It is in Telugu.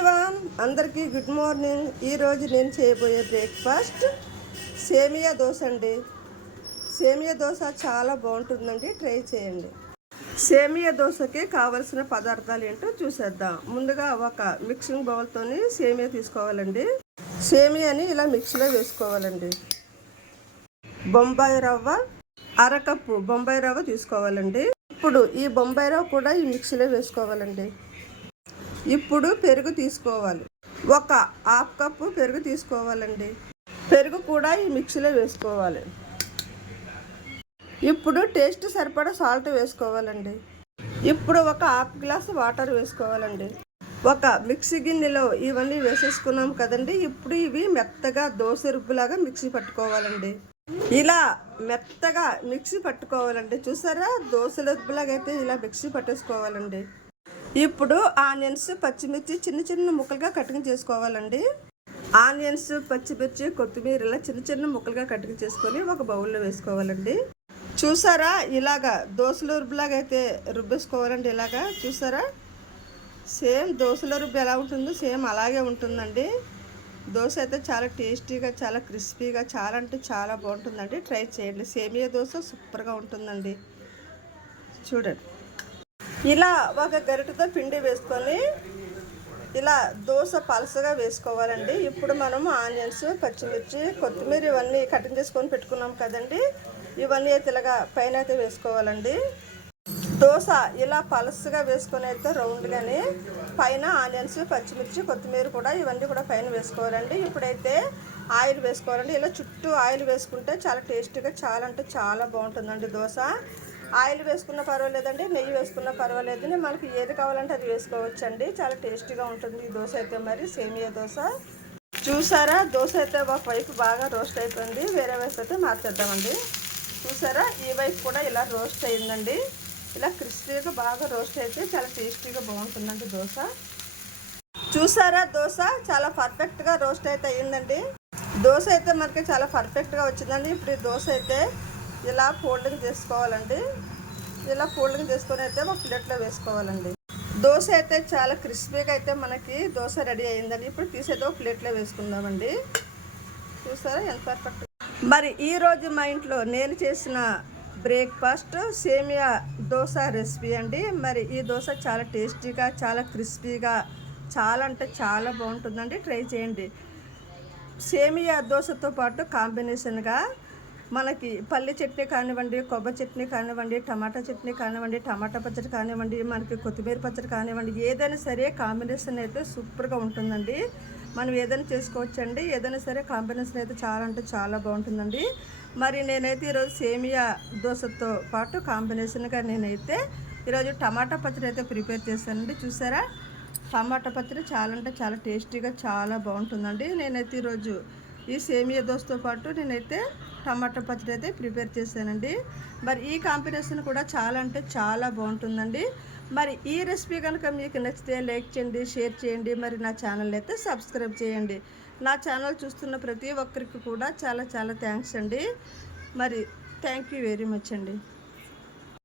ఎవ్రీవన్, అందరికీ గుడ్ మార్నింగ్. ఈరోజు నేను చేయబోయే బ్రేక్ఫాస్ట్ సేమియా దోశ అండి. సేమియా దోశ చాలా బాగుంటుందండి, ట్రై చేయండి. సేమియా దోశకి కావలసిన పదార్థాలు ఏంటో చూసేద్దాం. ముందుగా ఒక మిక్సింగ్ బౌల్తో సేమియా తీసుకోవాలండి. సేమియాని ఇలా మిక్సీలో వేసుకోవాలండి. బొంబాయి రవ్వ అరకప్పు బొంబాయి రవ్వ తీసుకోవాలండి. ఇప్పుడు ఈ బొంబాయి రవ్వ కూడా ఈ మిక్సీలో వేసుకోవాలండి. ఇప్పుడు పెరుగు తీసుకోవాలి. ఒక హాఫ్ కప్పు పెరుగు తీసుకోవాలండి. పెరుగు కూడా ఈ మిక్సీలో వేసుకోవాలి. ఇప్పుడు టేస్ట్ సరిపడా సాల్ట్ వేసుకోవాలండి. ఇప్పుడు ఒక హాఫ్ గ్లాస్ వాటర్ వేసుకోవాలండి. ఒక మిక్సీ గిన్నెలో ఇవన్నీ వేసేసుకున్నాం కదండి. ఇప్పుడు ఇవి మెత్తగా దోశ రుబ్బులాగా మిక్సీ పట్టుకోవాలండి. ఇలా మెత్తగా మిక్సీ పట్టుకోవాలండి. చూసారా, దోశ రుబ్బులాగా అయితే ఇలా మిక్సీ పట్టేసుకోవాలండి. ఇప్పుడు ఆనియన్స్, పచ్చిమిర్చి చిన్న చిన్న ముక్కలుగా కటింగ్ చేసుకోవాలండి. ఆనియన్స్, పచ్చిమిర్చి, కొత్తిమీర ఇలా చిన్న చిన్న ముక్కలుగా కటింగ్ చేసుకొని ఒక బౌల్లో వేసుకోవాలండి. చూసారా, ఇలాగా దోశల రుబ్బులాగా అయితే రుబ్బేసుకోవాలండి. ఇలాగా చూసారా, సేమ్ దోశల రుబ్బు ఎలా ఉంటుందో సేమ్ అలాగే ఉంటుందండి. దోశ అయితే చాలా టేస్టీగా, చాలా క్రిస్పీగా, చాలా అంటే చాలా బాగుంటుందండి. ట్రై చేయండి. సేమియా దోశ సూపర్గా ఉంటుందండి. చూడండి, ఇలా ఒక గరిటెతో పిండి వేసుకొని ఇలా దోశ పలసగా వేసుకోవాలండి. ఇప్పుడు మనం ఆనియన్స్, పచ్చిమిర్చి, కొత్తిమీర ఇవన్నీ కటింగ్ చేసుకొని పెట్టుకున్నాం కదండి. ఇవన్నీ అయితే ఇలాగా పైన అయితే వేసుకోవాలండి. దోశ ఇలా పలసగా వేసుకొని అయితే రౌండ్గానే పైన ఆనియన్స్, పచ్చిమిర్చి, కొత్తిమీర కూడా ఇవన్నీ కూడా పైన వేసుకోవాలండి. ఇప్పుడైతే ఆయిల్ వేసుకోవాలండి. ఇలా చుట్టూ ఆయిల్ వేసుకుంటే చాలా టేస్టీగా, చాలా అంటే చాలా బాగుంటుందండి దోశ. ఆయిల్ వేసుకున్న పర్వాలేదండి, నెయ్యి వేసుకున్న పర్వాలేదు, మనకి ఏది కావాలంటే అది వేసుకోవచ్చండి. చాలా టేస్టీగా ఉంటుంది ఈ దోశ అయితే. మరి సేమియా దోశ చూసారా, దోశ అయితే ఒక వైపు బాగా రోస్ట్ అయిపోయింది, వేరే వైపు అయితే మార్చేద్దామండి. చూసారా, ఈ వైపు కూడా ఇలా రోస్ట్ అయిందండి. ఇలా క్రిస్పీగా బాగా రోస్ట్ అయితే చాలా టేస్టీగా బాగుంటుందండి దోశ. చూసారా, దోశ చాలా పర్ఫెక్ట్గా రోస్ట్ అయితే అయ్యిందండి. దోశ అయితే మనకి చాలా పర్ఫెక్ట్గా వచ్చిందండి. ఇప్పుడు ఈ దోశ అయితే ఇలా ఫోల్డింగ్ చేసుకోవాలండి. ఇలా ఫోల్డింగ్ చేసుకొని అయితే ఒక ప్లేట్లో వేసుకోవాలండి. దోశ అయితే చాలా క్రిస్పీగా అయితే మనకి దోశ రెడీ అయ్యిందండి. ఇప్పుడు తీసేదో ప్లేట్లో వేసుకుందామండి. చూసారా ఎంత పర్ఫెక్ట్. మరి ఈరోజు మా ఇంట్లో నేను చేసిన బ్రేక్ఫాస్ట్ సేమియా దోశ రెసిపీ అండి. మరి ఈ దోశ చాలా టేస్టీగా, చాలా క్రిస్పీగా, చాలా అంటే చాలా బాగుంటుందండి. ట్రై చేయండి. సేమియా దోశతో పాటు కాంబినేషన్గా మనకి పల్లి చట్నీ కానివ్వండి, కొబ్బరి చట్నీ కానివ్వండి, టమాటా చట్నీ కానివ్వండి, టమాటా పచ్చడి కానివ్వండి, మనకి కొత్తిమీర పచ్చడి కానివ్వండి, ఏదైనా సరే కాంబినేషన్ అయితే సూపర్గా ఉంటుందండి. మనం ఏదైనా చేసుకోవచ్చండి. ఏదైనా సరే కాంబినేషన్ అయితే చాలా అంటే చాలా బాగుంటుందండి. మరి నేనైతే ఈరోజు సేమియా దోశతో పాటు కాంబినేషన్గా నేనైతే ఈరోజు టమాటా పచ్చడి అయితే ప్రిపేర్ చేశానండి. చూసారా, టమాటా పచ్చడి చాలా అంటే చాలా టేస్టీగా, చాలా బాగుంటుందండి. నేనైతే ఈరోజు ఈ సేమియా దోశతో పాటు నేనైతే టమాటా పచ్చడి అయితే ప్రిపేర్ చేశానండి. మరి ఈ కాంబినేషన్ కూడా చాలా అంటే చాలా బాగుంటుందండి. మరి ఈ రెసిపీ కనుక మీకు నచ్చితే లైక్ చేయండి, షేర్ చేయండి. మరి నా ఛానల్ అయితే సబ్స్క్రైబ్ చేయండి. నా ఛానల్ చూస్తున్న ప్రతి ఒక్కరికి కూడా చాలా చాలా థ్యాంక్స్ అండి. మరి థ్యాంక్ యూ వెరీ మచ్ అండి.